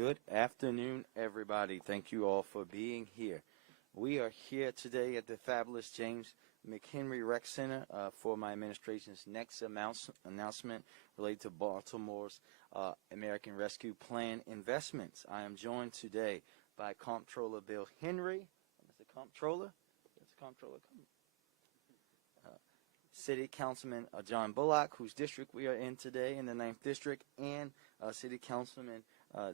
Good afternoon, everybody. Thank you all for being here. We are here today at the fabulous James McHenry Rec Center for my administration's next announcement related to Baltimore's American Rescue Plan investments. I am joined today by Comptroller Bill Henry. Mr. Comptroller? Yes, Comptroller. City Councilman John Bullock, whose district we are in today in the 9th District, and City Councilman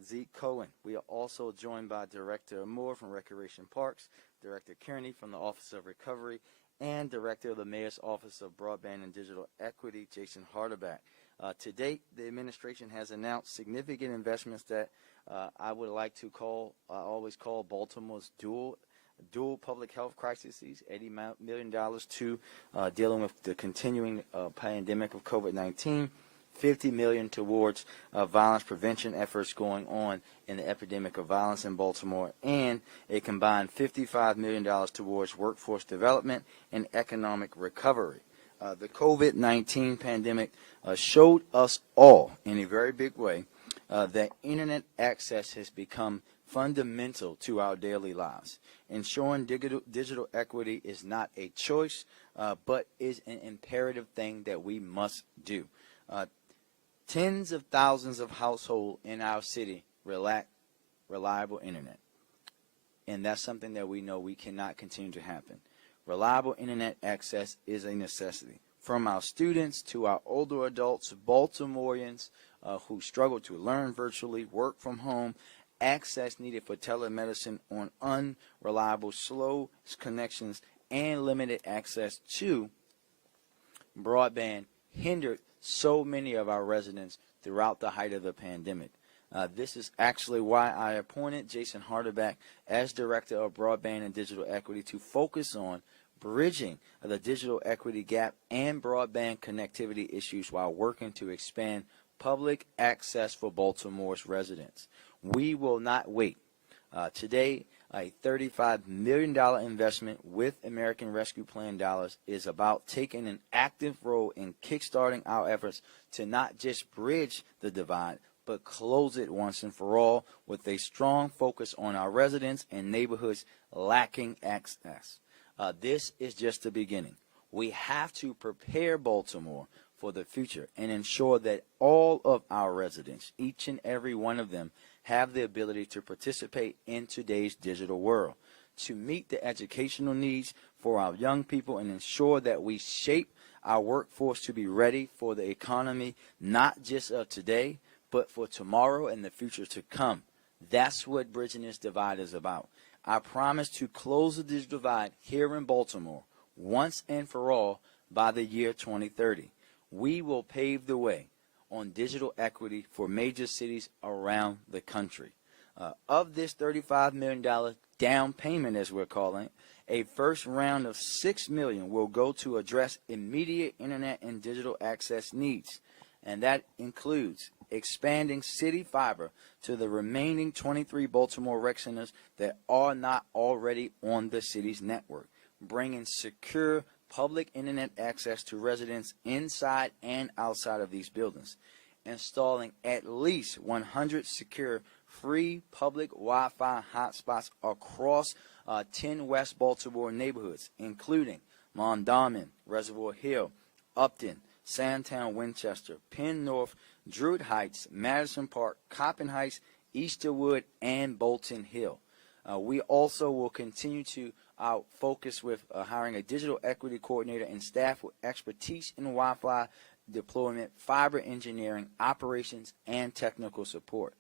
Zeke Cohen. We are also joined by Director Moore from Recreation Parks, Director Kearney from the Office of Recovery, and Director of the Mayor's Office of Broadband and Digital Equity, Jason Harderback. To date, the administration has announced significant investments that I would like to always call Baltimore's dual public health crises, $80 million to dealing with the continuing pandemic of COVID-19, $50 million towards violence prevention efforts going on in the epidemic of violence in Baltimore, and a combined $55 million towards workforce development and economic recovery. The COVID-19 pandemic showed us all in a very big way that internet access has become fundamental to our daily lives. Ensuring digital equity is not a choice, but is an imperative thing that we must do. Tens of thousands of households in our city lack reliable internet, and that's something that we know we cannot continue to happen. Reliable internet access is a necessity. From our students to our older adults, Baltimoreans who struggle to learn virtually, work from home, access needed for telemedicine on unreliable, slow connections, and limited access to broadband hindered so many of our residents throughout the height of the pandemic. This is actually why I appointed Jason Harderback as Director of Broadband and Digital Equity to focus on bridging the digital equity gap and broadband connectivity issues while working to expand public access for Baltimore's residents. We will not wait. Today, a $35 million investment with American Rescue Plan dollars is about taking an active role in kickstarting our efforts to not just bridge the divide, but close it once and for all with a strong focus on our residents and neighborhoods lacking access. This is just the beginning. We have to prepare Baltimore for the future and ensure that all of our residents, each and every one of them, have the ability to participate in today's digital world, to meet the educational needs for our young people and ensure that we shape our workforce to be ready for the economy, not just of today, but for tomorrow and the future to come. That's what Bridging This Divide is about. I promise to close the digital divide here in Baltimore once and for all by the year 2030. We will pave the way on digital equity for major cities around the country. Of this $35 million down payment, as we're calling it, a first round of $6 million will go to address immediate internet and digital access needs, and that includes expanding city fiber to the remaining 23 Baltimore rec centers that are not already on the city's network, bringing secure public internet access to residents inside and outside of these buildings, installing at least 100 secure free public Wi-Fi hotspots across 10 West Baltimore neighborhoods, including Mondawmin, Reservoir Hill, Upton, Sandtown, Winchester, Penn North, Druid Heights, Madison Park, Coppin Heights, Easterwood, and Bolton Hill. We also will continue to focus with hiring a digital equity coordinator and staff with expertise in Wi-Fi deployment, fiber engineering, operations, and technical support.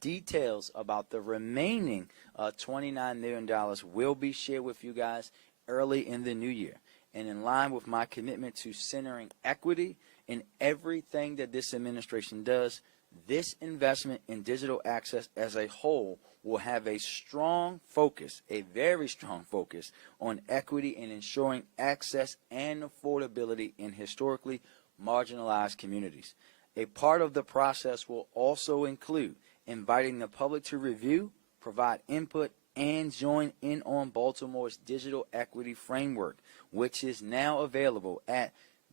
Details about the remaining $29 million will be shared with you guys early in the new year. And in line with my commitment to centering equity in everything that this administration does, this investment in digital access as a whole will have a strong focus, a very strong focus, on equity and ensuring access and affordability in historically marginalized communities. A part of the process will also include inviting the public to review, provide input, and join in on Baltimore's digital equity framework, which is now available at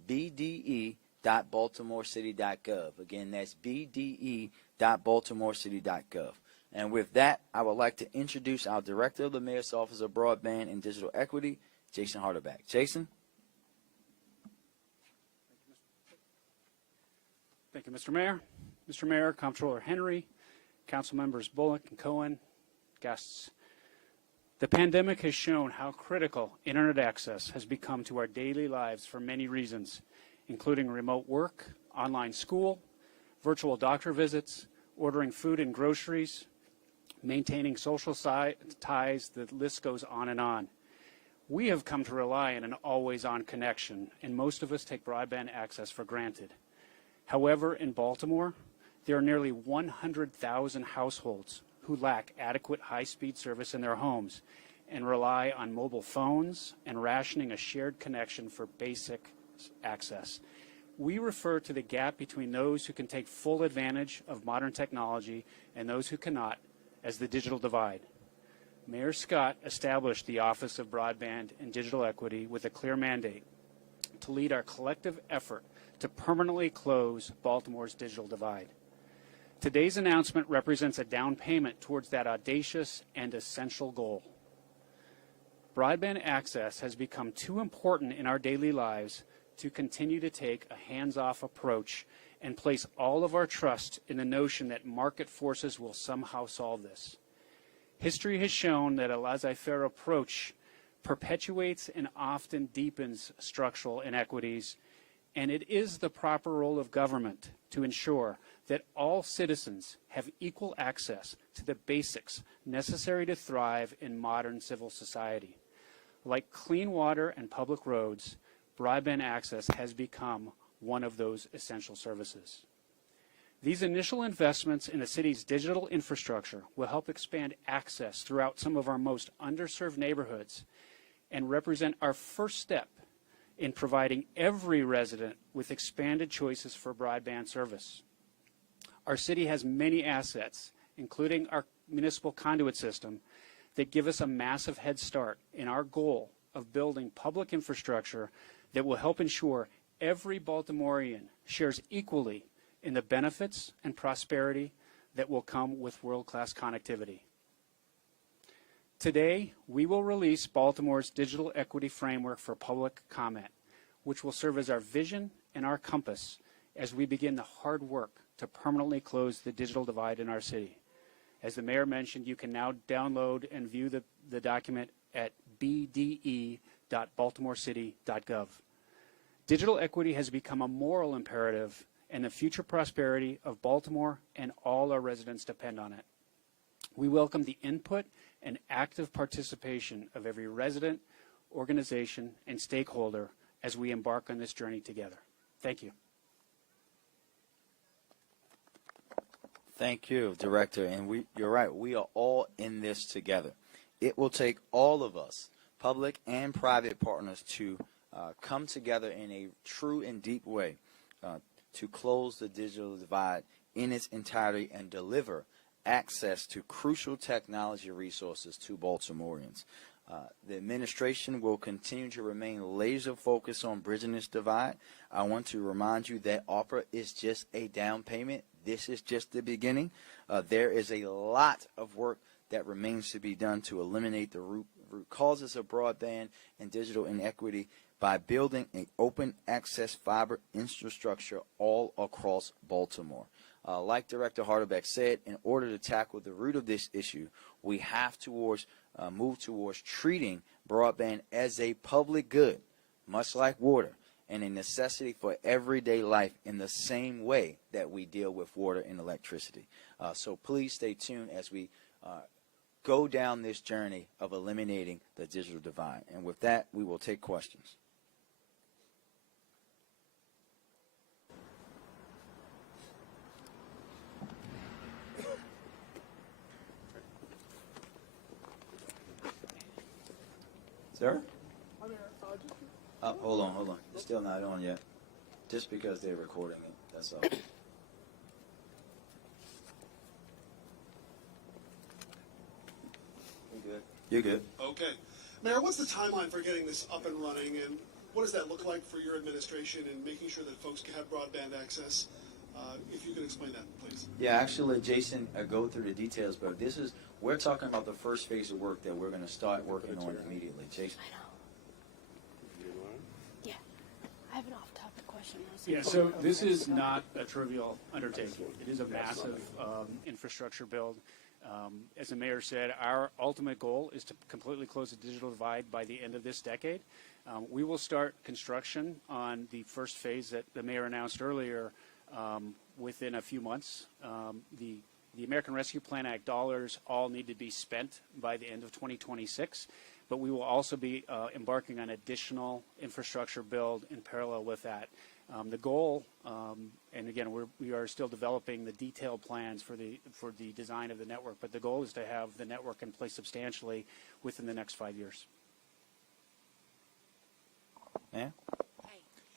bde.baltimorecity.gov. Again, that's bde.baltimorecity.gov. And with that, I would like to introduce our Director of the Mayor's Office of Broadband and Digital Equity, Jason Harderback. Jason? Thank you, Mr. Mayor. Mr. Mayor, Comptroller Henry, Council Members Bullock and Cohen, guests. The pandemic has shown how critical internet access has become to our daily lives for many reasons, including remote work, online school, virtual doctor visits, ordering food and groceries, maintaining social ties, the list goes on and on. We have come to rely on an always-on connection, and most of us take broadband access for granted. However, in Baltimore, there are nearly 100,000 households who lack adequate high-speed service in their homes and rely on mobile phones and rationing a shared connection for basic access. We refer to the gap between those who can take full advantage of modern technology and those who cannot as the digital divide. Mayor Scott established the Office of Broadband and Digital Equity with a clear mandate to lead our collective effort to permanently close Baltimore's digital divide. Today's announcement represents a down payment towards that audacious and essential goal. Broadband access has become too important in our daily lives to continue to take a hands-off approach and place all of our trust in the notion that market forces will somehow solve this. History has shown that a laissez-faire approach perpetuates and often deepens structural inequities, and it is the proper role of government to ensure that all citizens have equal access to the basics necessary to thrive in modern civil society. Like clean water and public roads, broadband access has become one of those essential services. These initial investments in the city's digital infrastructure will help expand access throughout some of our most underserved neighborhoods and represent our first step in providing every resident with expanded choices for broadband service. Our city has many assets, including our municipal conduit system, that give us a massive head start in our goal of building public infrastructure that will help ensure every Baltimorean shares equally in the benefits and prosperity that will come with world-class connectivity. Today, we will release Baltimore's Digital Equity Framework for public comment, which will serve as our vision and our compass as we begin the hard work to permanently close the digital divide in our city. As the mayor mentioned, you can now download and view the document at bde.baltimorecity.gov. Digital equity has become a moral imperative, and the future prosperity of Baltimore and all our residents depend on it. We welcome the input and active participation of every resident, organization, and stakeholder as we embark on this journey together. Thank you. Thank you, Director. And you're right, we are all in this together. It will take all of us, public and private partners, to come together in a true and deep way to close the digital divide in its entirety and deliver access to crucial technology resources to Baltimoreans. The administration will continue to remain laser focused on bridging this divide. I want to remind you that ARPA is just a down payment. This is just the beginning. There is a lot of work that remains to be done to eliminate the root causes of broadband and digital inequity by building an open access fiber infrastructure all across Baltimore. Like Director Harderbeck said, in order to tackle the root of this issue, we have to move towards treating broadband as a public good, much like water, and a necessity for everyday life in the same way that we deal with water and electricity. So please stay tuned as we go down this journey of eliminating the digital divide. And with that, we will take questions. Sir? Hold on. It's still not on yet. Just because they're recording it, that's all. You're good. Okay. Mayor, what's the timeline for getting this up and running, and what does that look like for your administration in making sure that folks can have broadband access If you could explain that, please. Yeah, actually, Jason, go through the details, but we're talking about the first phase of work that we're going to start working on immediately. Jason? I know. Yeah. I have an off-topic question. Yeah, so this is not a trivial undertaking. It is a massive infrastructure build. As the mayor said, our ultimate goal is to completely close the digital divide by the end of this decade. We will start construction on the first phase that the mayor announced earlier within a few months. The American Rescue Plan Act dollars all need to be spent by the end of 2026, but we will also be embarking on additional infrastructure build in parallel with that. The goal, and again, we are still developing the detailed plans for the design of the network, but the goal is to have the network in place substantially within the next 5 years. Yeah? Hi,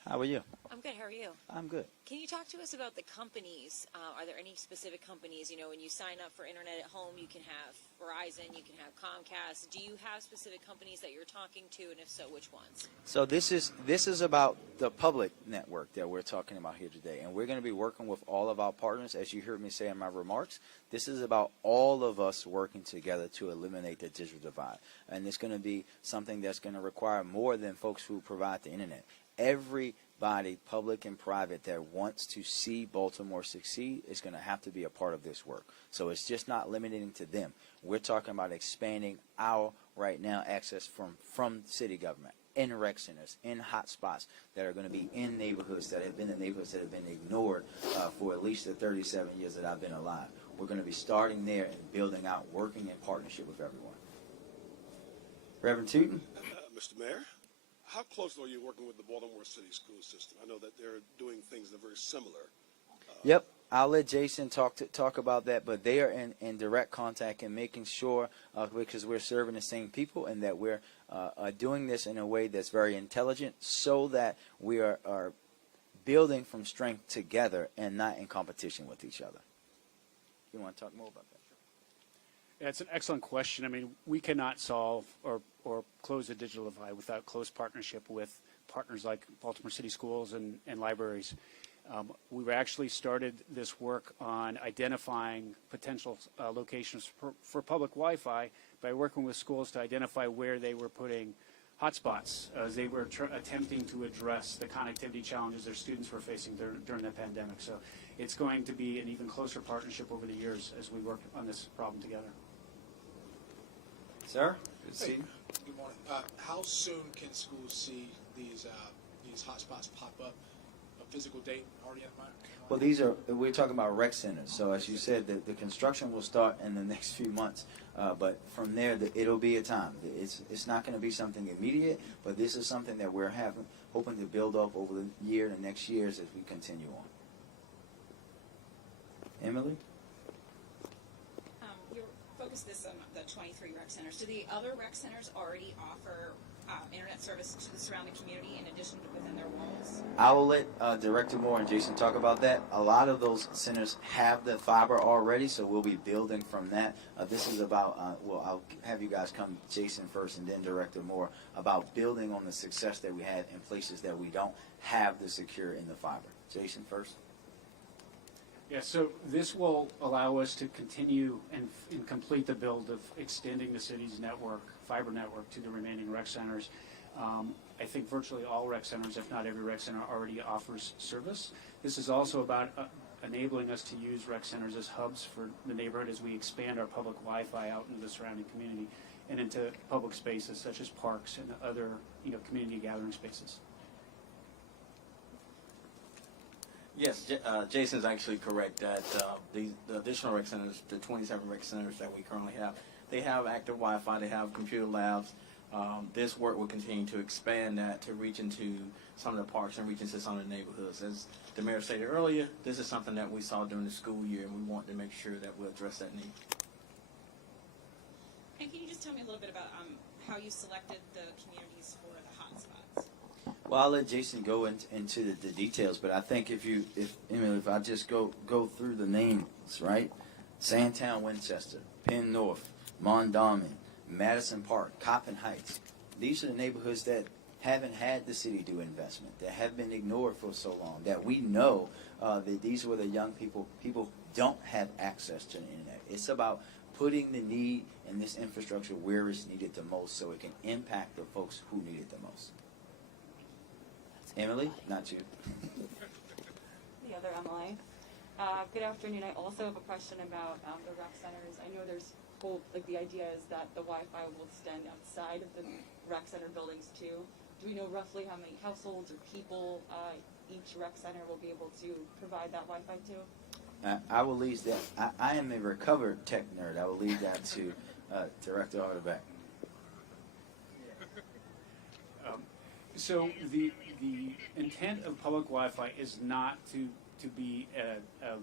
How are you? I'm good. How are you? I'm good. Can you talk to us about the companies? Are there any specific companies? You know, when you sign up for internet at home, you can have Verizon, you can have Comcast. Do you have specific companies that you're talking to, and if so, which ones? So this is about the public network that we're talking about here today, and we're going to be working with all of our partners. As you heard me say in my remarks, this is about all of us working together to eliminate the digital divide, and it's going to be something that's going to require more than folks who provide the internet. Everybody, public and private, that wants to see Baltimore succeed is going to have to be a part of this work. So it's just not limiting to them. We're talking about expanding our, right now, access from city government, in rec centers, in hot spots that are going to be in neighborhoods that have been ignored for at least the 37 years that I've been alive. We're going to be starting there and building out, working in partnership with everyone. Reverend Tootin? Mr. Mayor, how closely are you working with the Baltimore City school system? I know that they're doing things that are very similar. Yep, I'll let Jason talk about that, but they are in direct contact and making sure, because we're serving the same people, and that we're doing this in a way that's very intelligent, so that we are building from strength together and not in competition with each other. You want to talk more about that? Yeah, it's an excellent question. I mean, we cannot solve or close the digital divide without close partnership with partners like Baltimore City Schools and libraries. We've actually started this work on identifying potential locations for public Wi-Fi by working with schools to identify where they were putting hotspots as they were attempting to address the connectivity challenges their students were facing during the pandemic. So it's going to be an even closer partnership over the years as we work on this problem together. Sir? Good to see you. Good morning. How soon can schools see these hotspots pop up? A physical date already in mind? Well, we're talking about rec centers. So as you said, the construction will start in the next few months. But from there, it'll be a time. It's not going to be something immediate, but this is something that we're hoping to build up over the next years as we continue on. Emily? You're focused this on the 23 rec centers. Do the other rec centers already offer internet service to the surrounding community in addition to within their walls? I will let Director Moore and Jason talk about that. A lot of those centers have the fiber already, so we'll be building from that. This is about, I'll have you guys come, Jason first and then Director Moore, about building on the success that we had in places that we don't have the secure in the fiber. Jason first. Yeah, so this will allow us to continue and complete the build of extending the city's fiber network to the remaining rec centers. I think virtually all rec centers, if not every rec center, already offers service. This is also about enabling us to use rec centers as hubs for the neighborhood as we expand our public Wi-Fi out into the surrounding community and into public spaces such as parks and other community gathering spaces. Yes, Jason's actually correct that the additional rec centers, the 27 rec centers that we currently have, they have active Wi-Fi, they have computer labs. This work will continue to expand that to reach into some of the parks and reach into some of the neighborhoods. As the mayor stated earlier, this is something that we saw during the school year, and we want to make sure that we address that need. And can you just tell me a little bit about how you selected the communities for the hotspots? Well, I'll let Jason go into the details, but I think if I just go through the names, right? Sandtown, Winchester, Penn North, Mondawmin, Madison Park, Coppin Heights. These are the neighborhoods that haven't had the city do investment, that have been ignored for so long, that we know that these were the young people. People don't have access to the internet. It's about putting the need in this infrastructure where it's needed the most so it can impact the folks who need it the most. Emily, not you. The other Emily. Good afternoon. I also have a question about the rec centers. I know there's the idea is that the Wi-Fi will extend outside of the rec center buildings too. Do we know roughly how many households or people each rec center will be able to provide that Wi-Fi to? I will leave that. I am a recovered tech nerd. I will leave that to Director Arterbeck. So the intent of public Wi-Fi is not to be a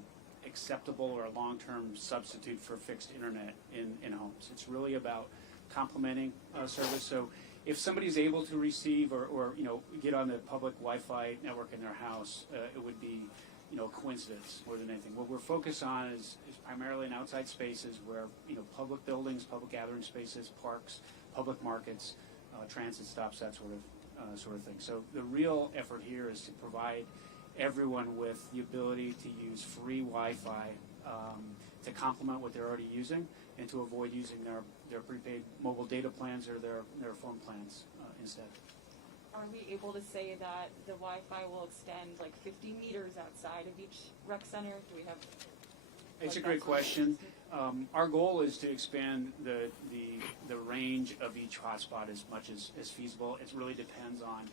acceptable or a long-term substitute for fixed internet in homes. It's really about complementing service. So if somebody's able to receive or get on the public Wi-Fi network in their house, it would be a coincidence more than anything. What we're focused on is primarily in outside spaces where public buildings, public gathering spaces, parks, public markets, transit stops, that sort of thing. So the real effort here is to provide everyone with the ability to use free Wi-Fi to complement what they're already using and to avoid using their prepaid mobile data plans or their phone plans instead. Are we able to say that the Wi-Fi will extend like 50 meters outside of each rec center? Do we have? It's a great question. Our goal is to expand the range of each hotspot as much as feasible. It really depends on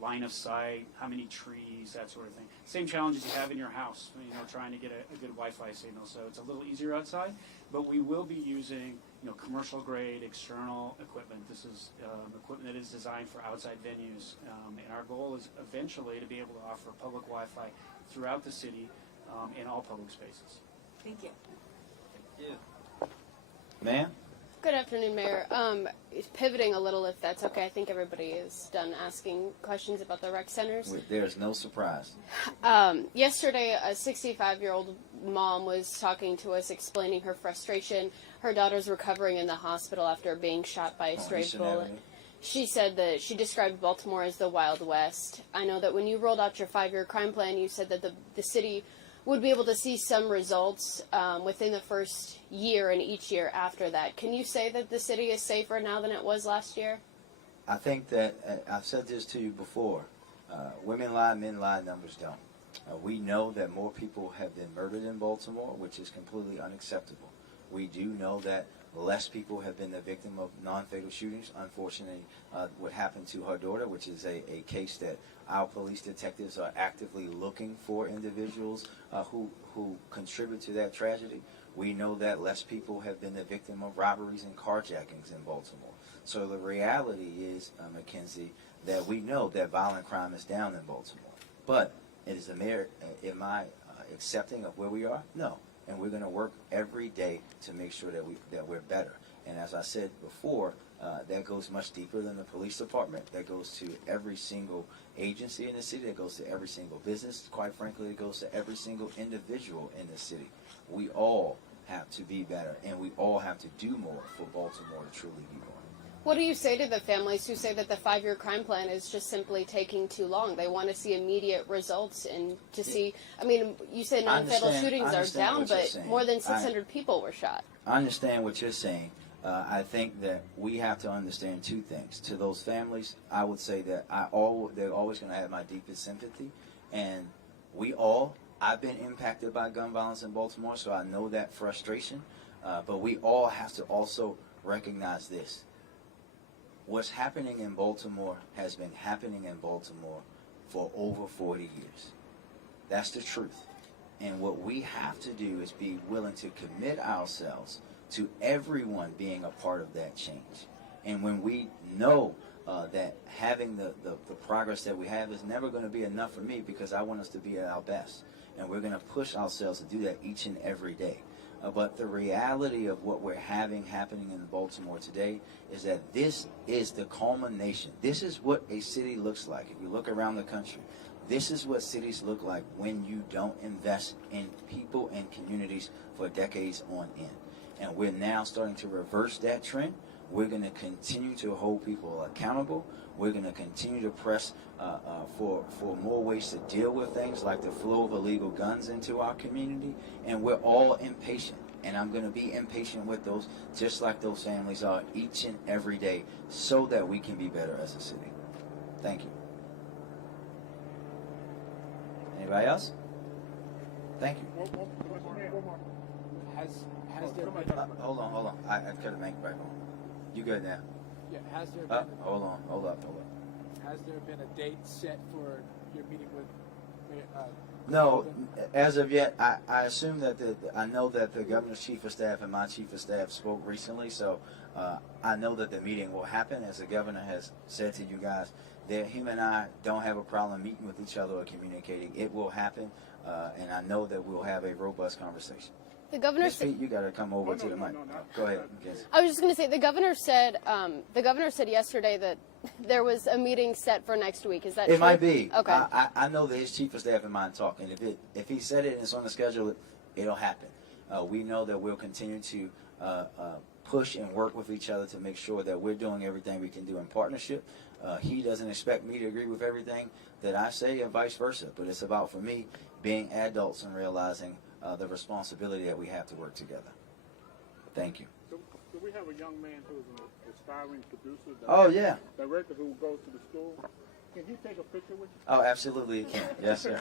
line of sight, how many trees, that sort of thing. Same challenges you have in your house, trying to get a good Wi-Fi signal. So it's a little easier outside, but we will be using, commercial grade external equipment. This is equipment that is designed for outside venues, and our goal is eventually to be able to offer public Wi-Fi throughout the city in all public spaces. Thank you. Ma'am? Good afternoon, Mayor. Pivoting a little, if that's okay. I think everybody is done asking questions about the rec centers. There's no surprise. Yesterday, a 65-year-old mom was talking to us, explaining her frustration. Her daughter's recovering in the hospital after being shot by a stray bullet. She said that she described Baltimore as the Wild West. I know that when you rolled out your 5-year crime plan, you said that the city would be able to see some results within the first year and each year after that. Can you say that the city is safer now than it was last year? I think that, I've said this to you before, women lie, men lie, numbers don't. We know that more people have been murdered in Baltimore, which is completely unacceptable. We do know that less people have been the victim of non-fatal shootings. Unfortunately, what happened to her daughter, which is a case that our police detectives are actively looking for individuals who contribute to that tragedy. We know that less people have been the victim of robberies and carjackings in Baltimore. So the reality is, Mackenzie, that we know that violent crime is down in Baltimore. But is the mayor, am I accepting of where we are? No. And we're going to work every day to make sure that we're better. And as I said before, that goes much deeper than the police department. That goes to every single agency in the city. That goes to every single business. Quite frankly, it goes to every single individual in the city. We all have to be better, and we all have to do more for Baltimore to truly be more. What do you say to the families who say that the 5-year crime plan is just simply taking too long? They want to see immediate results and to see, I mean, you say non-fatal shootings are down, but more than 600 people were shot. I understand what you're saying. I think that we have to understand two things. To those families, I would say that they're always going to have my deepest sympathy. And I've been impacted by gun violence in Baltimore, so I know that frustration. But we all have to also recognize this. What's happening in Baltimore has been happening in Baltimore for over 40 years. That's the truth. And what we have to do is be willing to commit ourselves to everyone being a part of that change. And when we know that having the progress that we have is never going to be enough for me, because I want us to be at our best. And we're going to push ourselves to do that each and every day. But the reality of what we're happening in Baltimore today is that this is the culmination. This is what a city looks like. If you look around the country, this is what cities look like when you don't invest in people and communities for decades on end. And we're now starting to reverse that trend. We're going to continue to hold people accountable. We're going to continue to press for more ways to deal with things like the flow of illegal guns into our community. And we're all impatient. And I'm going to be impatient with those, just like those families are each and every day, so that we can be better as a city. Thank you. Anybody else? Thank you. One more. Has there been Hold on. I cut the mic back on. You good now? has there been Hold up. has there been a date set for your meeting with No, as of yet, I assume that I know that the governor's chief of staff and my chief of staff spoke recently, so I know that the meeting will happen, as the governor has said to you guys. That him and I don't have a problem meeting with each other or communicating. It will happen, and I know that we'll have a robust conversation. The governor Ms. Pete, you got to come over to the mic. Go ahead. Yes. I was just going to say the governor said yesterday that there was a meeting set for next week. Is that true? It might be. Okay. I know that his chief of staff and mine talk, and if he said it and it's on the schedule, it'll happen. We know that we'll continue to push and work with each other to make sure that we're doing everything we can do in partnership. He doesn't expect me to agree with everything that I say and vice versa, but it's about, for me, being adults and realizing the responsibility that we have to work together. Thank you. Do we have a young man who's an aspiring producer? Oh, yeah. Director who goes to the school. Can he take a picture with you? Oh, absolutely he can. Yes, sir.